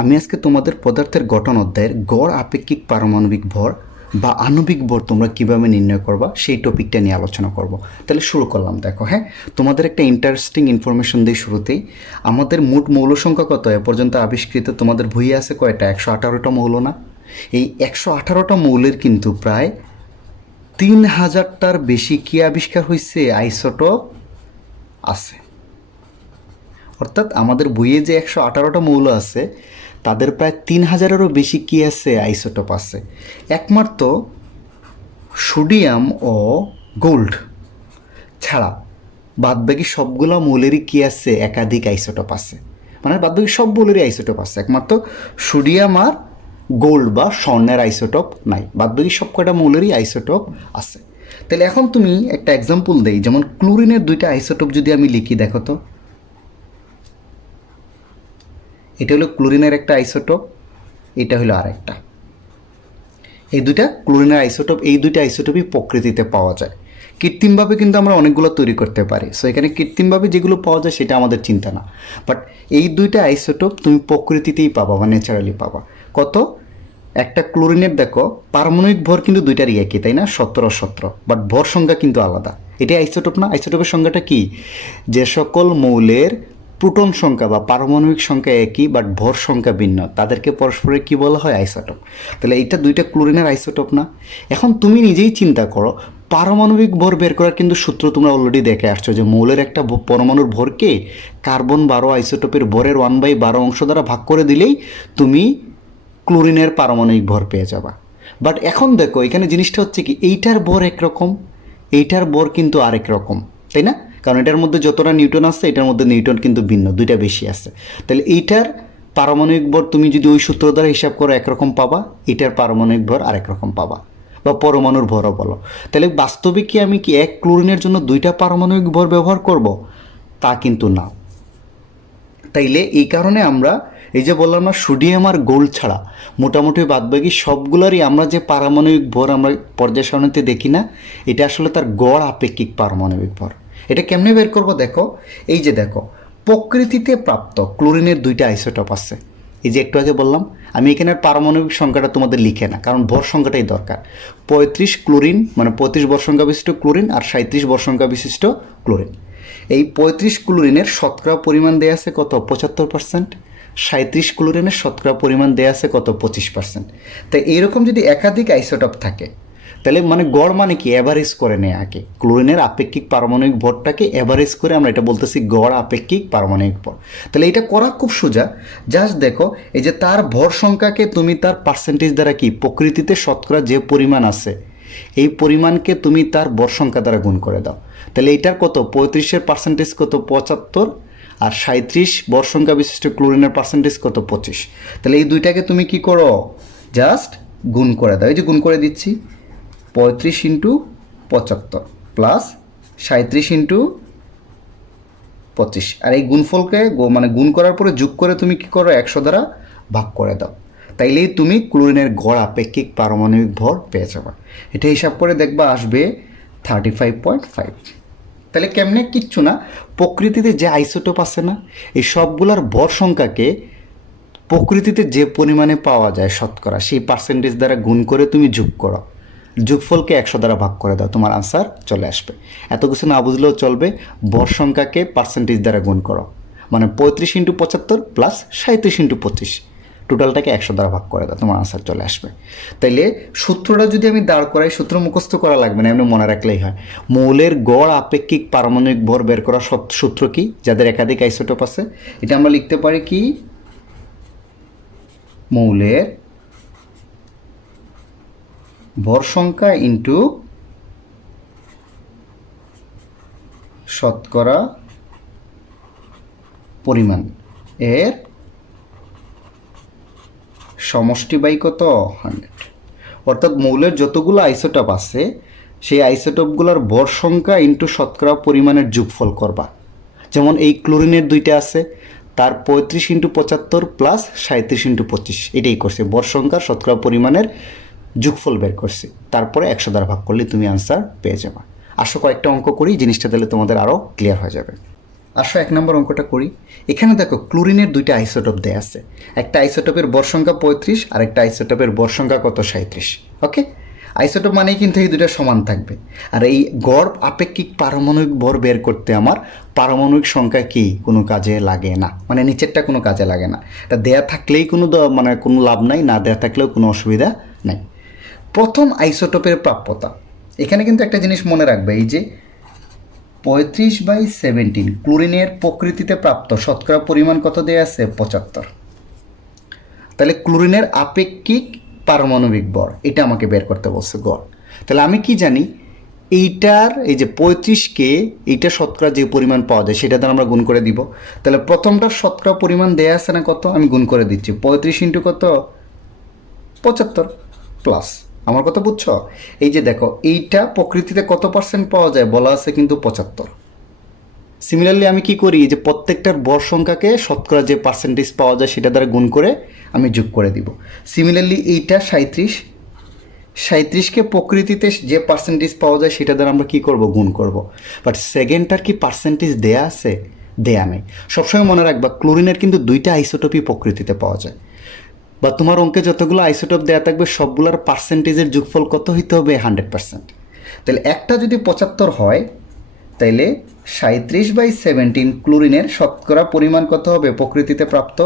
আমি আজকে তোমাদের পদার্থের গঠন অধ্যায়ের গড় আপেক্ষিক পারমাণবিক ভর বা আণবিক ভর তোমরা কীভাবে নির্ণয় করবা সেই টপিকটা নিয়ে আলোচনা করব। তাহলে শুরু করলাম। দেখো, হ্যাঁ, তোমাদের একটা ইন্টারেস্টিং ইনফরমেশন দিই শুরুতেই। আমাদের মোট মৌল সংখ্যা কত এ পর্যন্ত আবিষ্কৃত? তোমাদের বইয়ে আছে কয়টা? 118টা মৌল না? এই 118টা মৌলের কিন্তু প্রায় 3000টার বেশি কি আবিষ্কার হয়েছে? আইসোটোপ আছে। অর্থাৎ আমাদের বইয়ে যে 118টা মৌল আছে তাদের প্রায় 3000-এরও বেশি কি আছে? আইসোটোপ আছে। একমাত্র সোডিয়াম ও গোল্ড ছাড়া বাদবাকি সবগুলো মৌলেরই কি আছে? একাধিক আইসোটোপ আছে। মানে বাদবাকি সব মৌলেরই আইসোটোপ আছে, একমাত্র সোডিয়াম আর গোল্ড বা স্বর্ণের আইসোটোপ নাই। বাদবাকি সব কয়টা মৌলেরই আইসোটোপ আছে। তাহলে এখন তুমি একটা এক্সাম্পল দেই, যেমন ক্লোরিনের দুইটা আইসোটোপ যদি আমি লিখি, দেখো তো, এটা হলো ক্লোরিনের একটা আইসোটোপ, এটা হলো আরেকটা। এই দুইটা ক্লোরিনের আইসোটোপ, এই দুইটা আইসোটোপই প্রকৃতিতে পাওয়া যায়। কৃত্রিমভাবে কিন্তু আমরা অনেকগুলো তৈরি করতে পারি। সো এখানে কৃত্রিমভাবে যেগুলো পাওয়া যায় সেটা আমাদের চিন্তা না, বাট এই দুইটা আইসোটোপ তুমি প্রকৃতিতেই পাবা বা ন্যাচারালি পাবা। কত? একটা ক্লোরিনের দেখো পারমাণবিক ভর কিন্তু দুইটারই একই, তাই না? 17 বাট ভর সংখ্যা কিন্তু আলাদা। এটাই আইসোটোপ না? আইসোটোপের সংখ্যাটা কি? যে সকল মৌলের প্রোটন সংখ্যা বা পারমাণবিক সংখ্যা একই বাট ভর সংখ্যা ভিন্ন, তাদেরকে পরস্পরে কি বলা হয়? আইসোটোপ। তাহলে এইটা দুইটা ক্লোরিনের আইসোটোপ না? এখন তুমি নিজেই চিন্তা করো, পারমাণবিক ভর বের করার কিন্তু সূত্র তোমরা অলরেডি দেখে আসছো, যে মৌলের একটা পরমাণুর ভরকে কার্বন 12 আইসোটোপের ভরের 1/12 অংশ দ্বারা ভাগ করে দিলেই তুমি ক্লোরিনের পারমাণবিক ভর পেয়ে যাবা। বাট এখন দেখো এখানে জিনিসটা হচ্ছে কি, এইটার ভর একরকম, এইটার ভর কিন্তু আরেক রকম, তাই না? কারণ এটার মধ্যে যতটা নিউটন আছে এটার মধ্যে নিউটন কিন্তু ভিন্ন, দুইটা বেশি আছে। তাহলে এইটার পারমাণবিক ভর তুমি যদি ওই সূত্র দ্বারা হিসাব করো একরকম পাবা, এটার পারমাণবিক ভর আরেক রকম পাবা, বা পরমাণুর ভরও বলো। তাহলে বাস্তবে কি আমি কি এক ক্লোরিনের জন্য দুইটা পারমাণবিক ভর ব্যবহার করব? তা কিন্তু না। তাইলে এই কারণে আমরা এই যে বললাম না, সোডিয়াম আর গোল্ড ছাড়া মোটামুটি বাদবাকি সবগুলোরই আমরা যে পারমাণবিক ভর আমরা পর্যায় সারণীতে দেখি না, এটা আসলে তার গড় আপেক্ষিক পারমাণবিক ভর। এটা কেমনে বের করবো? দেখো, এই যে দেখো, প্রকৃতিতে প্রাপ্ত ক্লোরিনের দুইটা আইসোটোপ আছে। এই যে একটু আগে বললাম, আমি এখানে পারমাণবিক সংখ্যাটা তোমাদের লিখে না, কারণ ভর সংখ্যাটাই দরকার। 35 ক্লোরিন মানে 35 ভর সংখ্যা বিশিষ্ট ক্লোরিন আর 37 ভর সংখ্যা বিশিষ্ট ক্লোরিন। এই 35 ক্লোরিনের শতকরা পরিমাণ দেয়া আছে কত? 75%। 37 ক্লোরিনের শতকরা পরিমাণ দেয়া আছে কত? 25%। তাই এইরকম যদি একাধিক আইসোটোপ থাকে, তাহলে মানে গড় মানে কি? অ্যাভারেজ করে নেয় আগে। ক্লোরিনের আপেক্ষিক পারমাণবিক ভরটাকে অ্যাভারেজ করে আমরা এটা বলতেছি গড় আপেক্ষিক পারমাণবিক ভর। তাহলে এটা করা খুব সোজা। জাস্ট দেখো, এই যে তার ভর সংখ্যাকে তুমি তার পার্সেন্টেজ দ্বারা কি, প্রকৃতিতে শতকরা যে পরিমাণ আছে এই পরিমাণকে তুমি তার ভর সংখ্যা দ্বারা গুণ করে দাও। তাহলে এটার কত? 35-এর পার্সেন্টেজ কত? 75। আর 37 ভর সংখ্যা বিশিষ্ট ক্লোরিনের পার্সেন্টেজ কত? 25। তাহলে এই দুইটাকে তুমি কি করো? জাস্ট গুণ করে দাও। এই যে গুণ করে দিচ্ছি, 35 ইন্টু 75 প্লাস 37 ইন্টু 25। আর এই গুণফলকে মানে গুণ করার পরে যোগ করে তুমি কি করো? 100 দ্বারা ভাগ করে দাও। তাইলেই তুমি ক্লোরিনের গড় আপেক্ষিক পারমাণবিক ভর পেয়ে যাবে। এটা হিসাব করে দেখবা আসবে 35.5। তাহলে কেমনে? কিচ্ছু না, প্রকৃতিতে যে আইসোটোপ আছে না, এই সবগুলোর ভর সংখ্যাকে প্রকৃতিতে যে পরিমাণে পাওয়া যায় শতকরা, সেই পার্সেন্টেজ দ্বারা গুণ করে তুমি যোগ করো, যোগফলকে 100 দ্বারা ভাগ করে দাও, তোমার আনসার চলে আসবে। এত কিছু না বুঝলেও চলবে, ভর সংখ্যাকে পার্সেন্টেজ দ্বারা গুণ করো, মানে 35 ইন্টু 75 প্লাস 37 ইন্টু 25, টোটালটাকে 100 দ্বারা ভাগ করে দাও, তোমার আনসার চলে আসবে। তাইলে সূত্রটা যদি আমি দাঁড় করাই, সূত্র মুখস্থ করা লাগবে না, এমনি মনে রাখলেই হয়। মৌলের গড় আপেক্ষিক পারমাণবিক ভর বের করার সূত্র কি? যাদের একাধিক আইসোটোপ আছে, এটা আমরা লিখতে পারি কি, মৌলের ভর সংখ্যা ইন্টু শতকরা পরিমাণ এর সমষ্টি বাই কত? 100। অর্থাৎ মৌলের যতগুলো আইসোটোপ আছে সেই আইসোটোপগুলোর ভর সংখ্যা ইন্টু শতকরা পরিমাণের যোগফল করবা। যেমন এই ক্লোরিনের দুইটা আছে, তার 35 ইন্টু 75 প্লাস 37 ইন্টু 25, এটাই করছে ভর সংখ্যার শতকরা পরিমাণের যোগফল বের করছি, তারপরে 100 দ্বারা ভাগ করলে তুমি আনসার পেয়ে যাবে। আসো কয়েকটা অঙ্ক করি, জিনিসটা তাহলে তোমাদের আরও ক্লিয়ার হয়ে যাবে। আসো 1 নম্বর অঙ্কটা করি। এখানে দেখো ক্লোরিনের দুইটা আইসোটোপ দেয়া আছে। একটা আইসোটোপের ভর সংখ্যা 35 আর একটা আইসোটোপের ভর সংখ্যা কত 37। ওকে, আইসোটোপ মানেই কিন্তু এই দুইটা সমান থাকবে। আর এই গড় আপেক্ষিক পারমাণবিক ভর বের করতে আমার পারমাণবিক সংখ্যা কি কোনো কাজে লাগে না, মানে নিচেরটা কোনো কাজে লাগে না। এটা দেয়া থাকলেই কোনো মানে কোনো লাভ নাই, না দেয়া থাকলেও কোনো অসুবিধা নাই। প্রথম আইসোটোপের প্রাপ্যতা, এখানে কিন্তু একটা জিনিস মনে রাখবে, এই যে 35/17 ক্লোরিনের প্রকৃতিতে প্রাপ্ত শতকরা পরিমাণ কত দেয়া আছে 75। তাহলে ক্লোরিনের আপেক্ষিক পারমাণবিক ভর এটা আমাকে বের করতে বলছে গড়। তাহলে আমি কি জানি এইটার এই যে 35কে এইটা শতকরা যে পরিমাণ পাওয়া যায় সেটা দ্বারা আমরা গুণ করে দিব। তাহলে প্রথমটার শতকরা পরিমাণ দেয়া আছে না কত, আমি গুণ করে দিচ্ছি 35 ইন্টু কত 75 প্লাস আমার কথা বুঝছো। এই যে দেখো এইটা প্রকৃতিতে কত পার্সেন্ট পাওয়া যায় বলা আছে কিন্তু 75। সিমিলারলি আমি কি করি যে প্রত্যেকটার ভর সংখ্যাকে শতকরা যে পার্সেন্টেজ পাওয়া যায় সেটা দ্বারা গুণ করে আমি যোগ করে দিব। সিমিলারলি এইটা 37কে প্রকৃতিতে যে পার্সেন্টেজ পাওয়া যায় সেটা দ্বারা আমরা কি করব গুণ করব। বাট সেকেন্ডটার কি পার্সেন্টেজ দেয়া আছে, দেয়া নেই। সবসময় মনে রাখবা ক্লোরিনের কিন্তু দুইটা আইসোটোপই প্রকৃতিতে পাওয়া যায়, বা তোমার অঙ্কে যতগুলো আইসোটোপ দেওয়া থাকবে সবগুলোর পার্সেন্টেজের যোগফল কত হইতে হবে 100%। তাহলে একটা যদি 75 হয় তাইলে 37/17 ক্লোরিনের শতকরা পরিমাণ কত হবে প্রকৃতিতে প্রাপ্ত,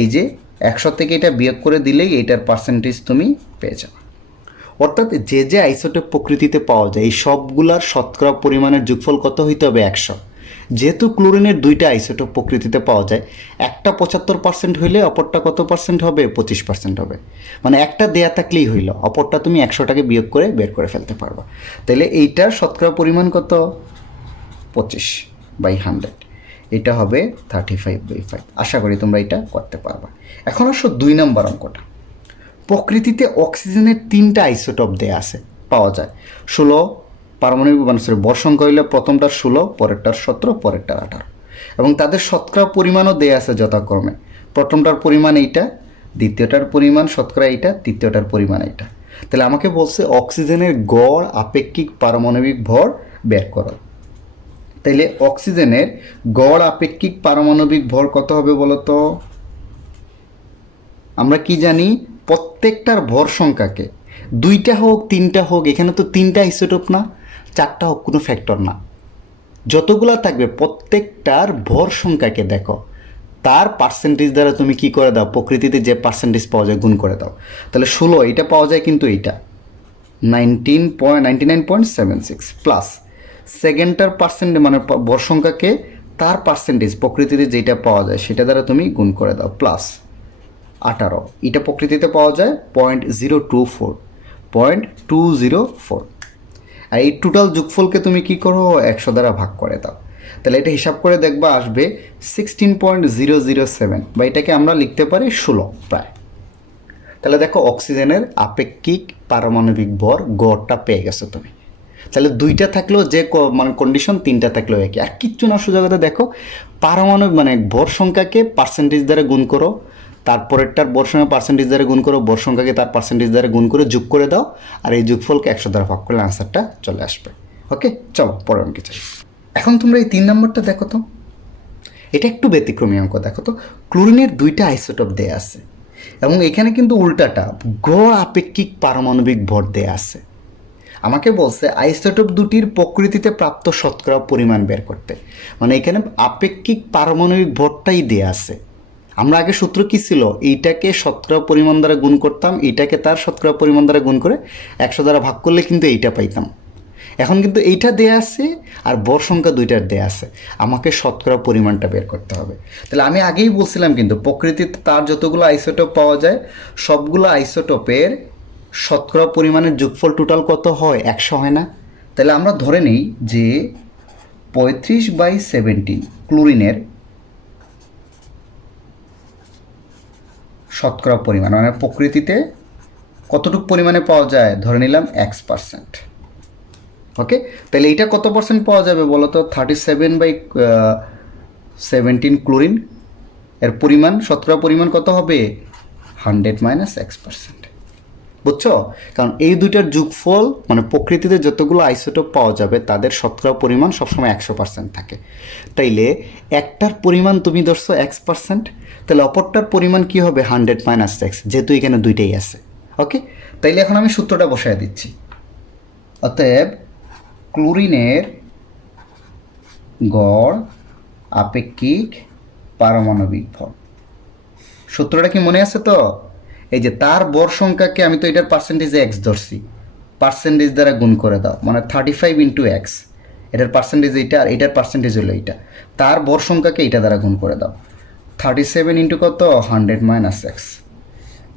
এই যে 100 থেকে এটা বিয়োগ করে দিলেই এইটার পার্সেন্টেজ তুমি পেয়ে যাবে। অর্থাৎ যে যে আইসোটোপ প্রকৃতিতে পাওয়া যায় এই সবগুলার শতকরা পরিমাণের যোগফল কত হইতে হবে 100। যেহেতু ক্লোরিনের দুইটা আইসোটোপ প্রকৃতিতে পাওয়া যায়, একটা 75% হইলে অপরটা কত পার্সেন্ট হবে 25% হবে। মানে একটা দেয়া থাকলেই হইল, অপরটা তুমি 100টাকে বিয়োগ করে বের করে ফেলতে পারবা। তাহলে এইটার শতকরা পরিমাণ কত 25/100, এটা হবে 35/5। আশা করি তোমরা এটা করতে পারবা। এখন আসো 2 নম্বর অঙ্কটা। প্রকৃতিতে অক্সিজেনের 3টা আইসোটোপ দেয়া আছে, পাওয়া যায় 16 পারমাণবিক ভর সংখ্যা হইলে প্রথমটার 16, পরেরটার 17, পরেরটার 18, এবং তাদের শতকরা পরিমাণও দেয়া আছে যথাক্রমে। প্রথমটার পরিমাণ এইটা, দ্বিতীয়টার পরিমাণ শতকরা এইটা, তৃতীয়টার পরিমাণ এইটা। তাহলে আমাকে বলছে অক্সিজেনের গড় আপেক্ষিক পারমাণবিক ভর বের করো। তাইলে অক্সিজেনের গড় আপেক্ষিক পারমাণবিক ভর কত হবে বলো তো। আমরা কি জানি প্রত্যেকটার ভর সংখ্যাকে, 2টা হোক 3টা হোক, এখানে তো 3টা আইসোটোপ না, 4টা হোক কোনো ফ্যাক্টর না, যতগুলা থাকবে প্রত্যেকটার ভর সংখ্যাকে দেখো তার পার্সেন্টেজ দ্বারা তুমি কি করে দাও, প্রকৃতিতে যে পার্সেন্টেজ পাওয়া যায় গুণ করে দাও। তাহলে 16 এটা পাওয়া যায় কিন্তু এইটা 99.76 প্লাস সেকেন্ডটার পার্সেন্ট মানে ভর সংখ্যাকে তার পার্সেন্টেজ প্রকৃতিতে যেটা পাওয়া যায় সেটা দ্বারা তুমি গুণ করে দাও প্লাস 18, এটা প্রকৃতিতে পাওয়া যায় 0.204। আর এই টোটাল যোগফলকে তুমি কি করো 100 দ্বারা ভাগ করে দাও। তাহলে এটা হিসাব করে দেখবা আসবে 16.007, বা এটাকে আমরা লিখতে পারি 16 প্রায়। তাহলে দেখো অক্সিজেনের আপেক্ষিক পারমাণবিক ভর গড়টা পেয়ে গেছো তুমি। তাহলে 2টা থাকলেও যে মানে কন্ডিশন, 3টা থাকলেও একই। আর কিচ্ছু না, সুযোগতা দেখো পারমাণবিক মানে ভর সংখ্যাকে পার্সেন্টেজ দ্বারা গুণ করো, তারপরেরটার ভর সংখ্যা পার্সেন্টেজ দ্বারা গুণ করো, ভর সংখ্যাকে তার পার্সেন্টেজ দ্বারা গুণ করে যোগ করে দাও, আর এই যোগফলকে 100 দ্বারা ভাগ করলে আনসারটা চলে আসবে। ওকে, চলো পরের অঙ্কে চাই। এখন তোমরা এই 3 নম্বরটা দেখো তো, এটা একটু ব্যতিক্রমী অঙ্ক। দেখো তো ক্লোরিনের 2টা আইসোটোপ দেয়া আছে এবং এখানে কিন্তু উল্টাটা গড় আপেক্ষিক পারমাণবিক ভর দেয়া আছে। আমাকে বলছে আইসোটোপ দুটির প্রকৃতিতে প্রাপ্ত শতকরা পরিমাণ বের করতে, মানে এখানে আপেক্ষিক পারমাণবিক ভরটাই দেয়া আছে। আমরা আগে সূত্র কী ছিল, এইটাকে শতকরা পরিমাণ দ্বারা গুণ করতাম, এইটাকে তার শতকরা পরিমাণ দ্বারা গুণ করে 100 দ্বারা ভাগ করলে কিন্তু এইটা পাইতাম। এখন কিন্তু এইটা দেয়া আছে আর ভর সংখ্যা 2টার দেয়া আছে, আমাকে শতকরা পরিমাণটা বের করতে হবে। তাহলে আমি আগেই বলছিলাম কিন্তু প্রকৃতিতে তার যতগুলো আইসোটোপ পাওয়া যায় সবগুলো আইসোটোপের শতকরা পরিমাণের যোগফল টোটাল কত হয় 100 হয় না। তাহলে আমরা ধরে নিই যে 35/17 ক্লোরিনের শতকরা পরিমাণ মানে প্রকৃতিতে কতটুকু পরিমাণে পাওয়া যায়, ধরে নিলাম X%। ওকে, তাহলে এইটা কত পার্সেন্ট পাওয়া যাবে বলো তো, 37/17 ক্লোরিন এর পরিমাণ শতকরা পরিমাণ কত হবে 100 - X%। বুঝছো? কারণ এই দুইটার যোগফল মানে প্রকৃতিতে যতগুলো আইসোটোপ পাওয়া যাবে তাদের শতকরা পরিমাণ সবসময় 100% থাকে। তাইলে একটার পরিমাণ তুমি ধরছো X%, তাহলে অপরটার পরিমাণ কি হবে 100 - X, যেহেতু এখানে দুইটাই আছে। ওকে, তাইলে এখন আমি সূত্রটা বসায় দিচ্ছি। অতএব ক্লোরিনের গড় আপেক্ষিক পারমাণবিক ভর, সূত্রটা কি মনে আছে তো? এই যে তার ভর সংখ্যাকে আমি তো এটার পার্সেন্টেজে এক্স ধরছি, পার্সেন্টেজ দ্বারা গুণ করে দাও, মানে 35 × X, এটার পার্সেন্টেজ এইটা আর এটার পার্সেন্টেজ হলো এইটা, তার ভর সংখ্যাকে এইটা দ্বারা গুণ করে দাও। 37 × কত 100 - X,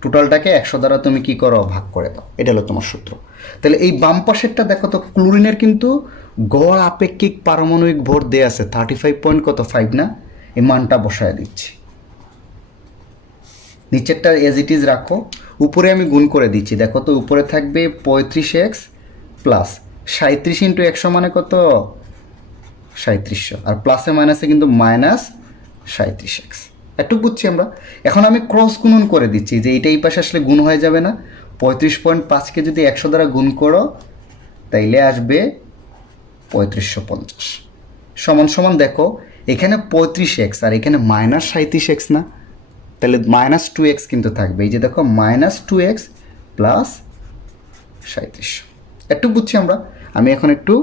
টোটালটাকে 100 দ্বারা তুমি কি করো ভাগ করে দাও, এটা হলো তোমার সূত্র। তাহলে এই বাম পাশেরটা দেখো তো, ক্লোরিনের কিন্তু গড় আপেক্ষিক পারমাণবিক ভর দেয়া আছে 35.5 না, এই মানটা বসায় দিচ্ছি। নিচেরটা এজ ইট ইজ রাখো, উপরে আমি গুণ করে দিচ্ছি। দেখো তো উপরে থাকবে 35X প্লাস 37 × 100 মানে কত 3700, আর প্লাসে মাইনাসে কিন্তু -37X। একটু বুঝছি আমরা। এখন আমি ক্রস গুণন করে দিচ্ছি, যে এইটা এই পাশে আসলে গুণ হয়ে যাবে না। 35.5কে যদি 100 দ্বারা গুণ করো তাইলে আসবে 3550 সমান সমান দেখো এখানে 35X আর এখানে -37X না, তাহলে -2X কিন্তু থাকবে। এই যে দেখো -2X প্লাস 3700। একটু বুঝছি আমরা। আমি এখন একটু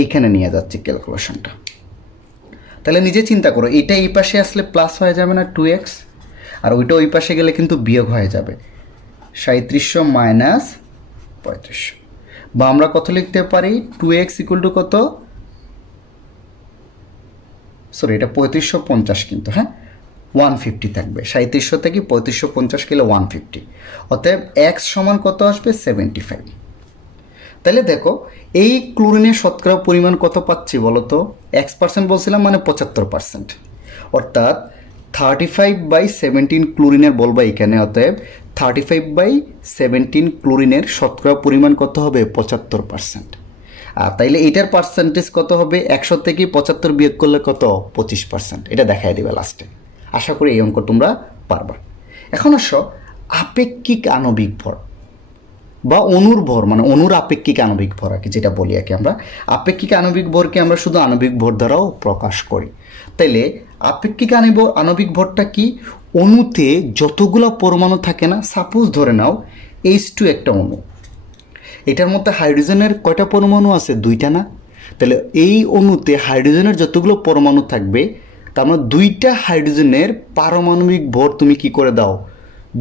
এইখানে নিয়ে যাচ্ছি ক্যালকুলেশনটা। তাহলে নিজে চিন্তা করো, এটা এই পাশে আসলে প্লাস হয়ে যাবে না 2X, আর ওইটা ওই পাশে গেলে কিন্তু বিয়োগ হয়ে যাবে 3700 - 3500। বা আমরা কত লিখতে পারি 2X = কত, সরি এটা 3550 কিন্তু, হ্যাঁ 150 থাকবে। 3700 থেকে 3550 গেলে 150, অতএব X সমান কত আসবে 75। তাহলে দেখো এই ক্লোরিনের শতকরা পরিমাণ কত পাচ্ছি বলো তো, X% বলছিলাম মানে 75%, অর্থাৎ 35/17 ক্লোরিনের বলবা এখানে। অতএব 35/17 ক্লোরিনের শতকরা পরিমাণ কত হবে 75%। আর তাইলে এটার পার্সেন্টেজ কত হবে, 100 থেকে 75 বিয়োগ করলে কত 25%, এটা দেখাই দিবে লাস্টে। আশা করি এই অঙ্ক তোমরা পারবা। এখন আসো আপেক্ষিক আণবিক ভর বা অণুর ভর, মানে অণুর আপেক্ষিক আণবিক ভর আর কি, যেটা বলি আর কি আমরা। আপেক্ষিক আণবিক ভরকে আমরা শুধু আণবিক ভর দ্বারাও প্রকাশ করি। তাইলে আপেক্ষিক আণবিক ভরটা কি, অণুতে যতগুলো পরমাণু থাকে না, সাপোজ ধরে নাও H2 একটা অণু, এটার মধ্যে হাইড্রোজেনের কয়টা পরমাণু আছে, 2টা না? তাহলে এই অণুতে হাইড্রোজেনের যতগুলো পরমাণু থাকবে তার মানে 2টা হাইড্রোজেনের পারমাণবিক ভর তুমি কি করে দাও,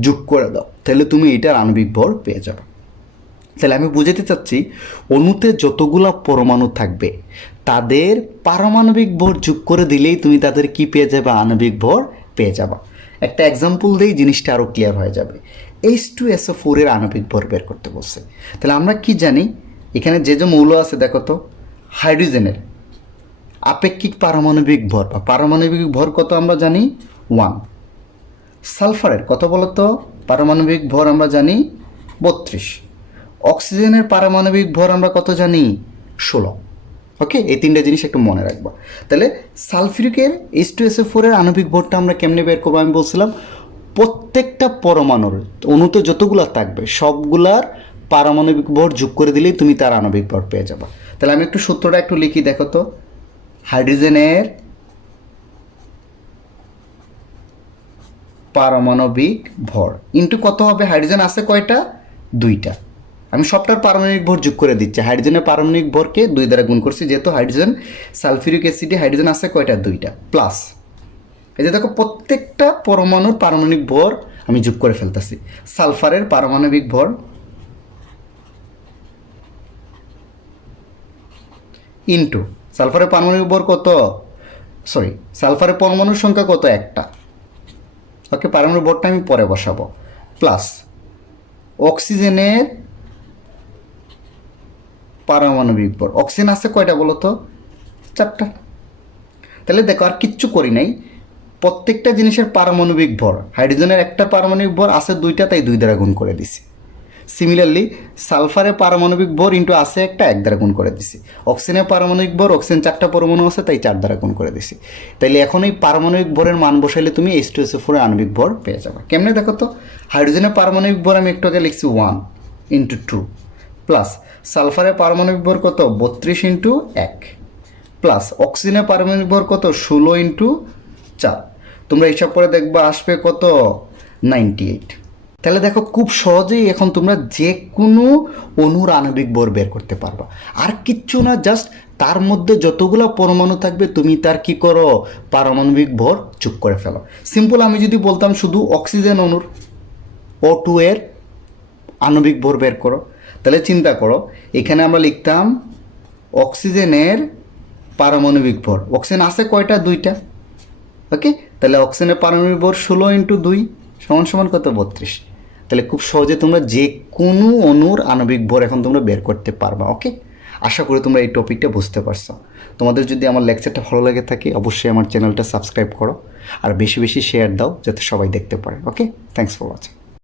যোগ করে দাও, তাহলে তুমি এটার আণবিক ভর পেয়ে যাবে। তাহলে আমি বুঝাতে চাচ্ছি অণুতে যতগুলো পরমাণু থাকবে তাদের পারমাণবিক ভর যোগ করে দিলেই তুমি তাদের কি পেয়ে যাবে, আণবিক ভর পেয়ে যাবা। একটা এক্সাম্পল দিয়েই জিনিসটা আরও ক্লিয়ার হয়ে যাবে। H2SO4 এর আণবিক ভর বের করতে বলছে। তাহলে আমরা কি জানি, এখানে যে যে মৌল আছে দেখো তো, হাইড্রোজেনের আপেক্ষিক পারমাণবিক ভর বা পারমাণবিক ভর কত আমরা জানি 1। সালফারের কত বলতো, পারমাণবিক ভর আমরা জানি 32। অক্সিজেনের পারমাণবিক ভর আমরা কত জানি 16। ওকে, এই 3টে জিনিস একটু মনে রাখবা। তাহলে সালফিউরিকের H2SO4 এর আণবিক ভরটা আমরা কেমনে বের করবো, আমি বলছিলাম প্রত্যেকটা পরমাণুর অণুতে যতগুলো থাকবে সবগুলার পারমাণবিক ভর যোগ করে দিলেই তুমি তার আণবিক ভর পেয়ে যাবা। তাহলে আমি একটু সূত্রটা একটু লিখি, দেখো তো, হাইড্রোজেনের পারমাণবিক ভর ইন্টু কত হবে, হাইড্রোজেন আছে কয়টা, 2টা। আমি সবটার পারমাণবিক ভর যোগ করে দিচ্ছি, হাইড্রোজেনের পারমাণবিক ভরকে 2 দ্বারা গুণ করছি, যেহেতু হাইড্রোজেন সালফিউরিক অ্যাসিডে হাইড্রোজেন আছে কয়টা, 2টা, প্লাস এই যে দেখো প্রত্যেকটা পরমাণুর পারমাণবিক ভর আমি যোগ করে ফেলতেছি। সালফারের পারমাণবিক ভর ইন্টু সালফারের পারমাণবিক ভর কত, সরি সালফারের পরমাণুর সংখ্যা কত, একটা। ওকে, পারমাণবিক ভরটা আমি পরে বসাবো, প্লাস অক্সিজেনের পারমাণবিক ভর, অক্সিজেন আছে কয়টা বলো তো, 4টা। তাহলে দেখো আর কিচ্ছু করি নাই, প্রত্যেকটা জিনিসের পারমাণবিক ভর, হাইড্রোজেনের একটা পারমাণবিক ভর আছে 2টা, তাই 2 দ্বারা গুণ করে দিছি। সিমিলারলি সালফারের পারমাণবিক ভর ইন্টু আছে একটা, 1 দ্বারা গুণ করে দিছি। অক্সিজেনের পারমাণবিক ভর, অক্সিজেন 4টা পরমাণু আছে তাই 4 দ্বারা গুণ করে দিছি। তাইলে এখন এই পারমাণবিক ভরের মান বসাইলে তুমি H2SO4 এর আণবিক ভর পেয়ে যাবে। কেমনে দেখো তো, হাইড্রোজেনের পারমাণবিক ভর আমি একটু আগে লিখছি 1, ইন্টু 2 প্লাস সালফারের পারমাণবিক ভর কত 32 ইন্টু 1 প্লাস অক্সিজেনের পারমাণবিক ভর কত 16 ইন্টু 4। তোমরা হিসাব করে দেখবা আসবে কত 98। তাহলে দেখো খুব সহজেই এখন তোমরা যে কোনো অণুর আণবিক ভর বের করতে পারবা। আর কিচ্ছু না, জাস্ট তার মধ্যে যতগুলো পরমাণু থাকবে তুমি তার কি করো পারমাণবিক ভর যোগ করে ফেলো। সিম্পল আমি যদি বলতাম শুধু অক্সিজেন অণুর O2 এর আণবিক ভর বের করো, তাহলে চিন্তা করো এখানে আমরা লিখতাম অক্সিজেনের পারমাণবিক ভর। অক্সিজেন আছে কয়টা? 2টা। ওকে, তাহলে অক্সিজেনের পারমাণবিক ভর 16 ইন্টু 2 সমান সমান কত 32। তাহলে খুব সহজে তোমরা যে কোনো অণুর আণবিক ভর এখন তোমরা বের করতে পারবা। ওকে, আশা করি তোমরা এই টপিকটা বুঝতে পারছো। তোমাদের যদি আমার লেকচারটা ভালো লাগে থাকে অবশ্যই আমার চ্যানেলটা সাবস্ক্রাইব করো আর বেশি বেশি শেয়ার দাও যাতে সবাই দেখতে পারে। ওকে, থ্যাংকস ফর ওয়াচিং।